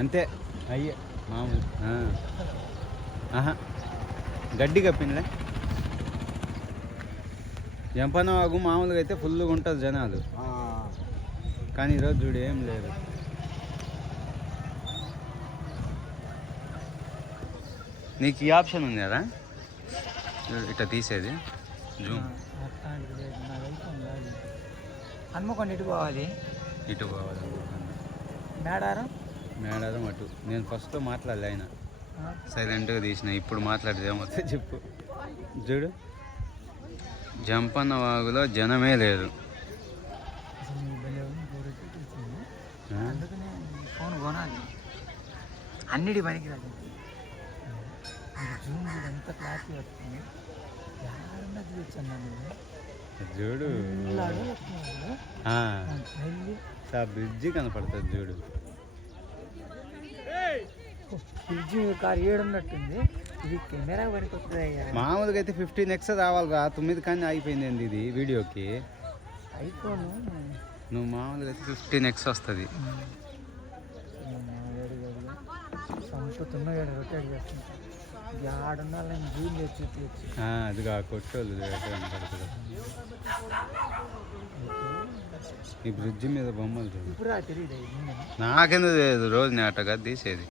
అంతే అయ్యే మామూలు ఆహా గడ్డి కప్పిందిలే. జంపనవాగు మామూలుగా అయితే ఫుల్గా ఉంటుంది జనాలు, కానీ ఈరోజు చూడు ఏం లేదు. నీకు ఈ ఆప్షన్ ఉంది కదా ఇట్లా తీసేది జూమ్. హన్మకొండ ఇటు పోవాలి, ఇటు పోవాలి మేడారం మేడారం అటు. నేను ఫస్ట్లో మాట్లాడలే, ఆయన సైలెంట్గా తీసిన. ఇప్పుడు మాట్లాడితే ఏమవుతుందో చెప్పు. చూడు జంపన్న వాగులో జనమే లేదు. ఫోన్ కొనాలి, అన్నిటి పనికి రాదు. జూమ్ ఎంత క్లారిటీ వస్తుంది, చూడు బ్రిడ్జి కనపడుతుంది చూడు. బ్రిడ్జి కారు ఏడున్నట్టుంది. ఇది కెమెరా పనికి వస్తుంది. మామూలుగా అయితే 15x రావాలిరా, 9 కానీ అయిపోయింది ఏంది ఇది వీడియోకి. ఐఫోన్ నువ్వు మామూలుగా అయితే 15x వస్తుంది. సంపుతున్నా రొటేట్ చేస్తుంది. ఆడున్నా జూమ్ తెచ్చి అదిగా కొట్టోళ్ళు కనపడుతుంది. ఈ బ్రిడ్జి మీద బొమ్మలు చూడు. ఇప్పుడు తెలియదు నాకెందుకు రోజు నేటగా తీసేది.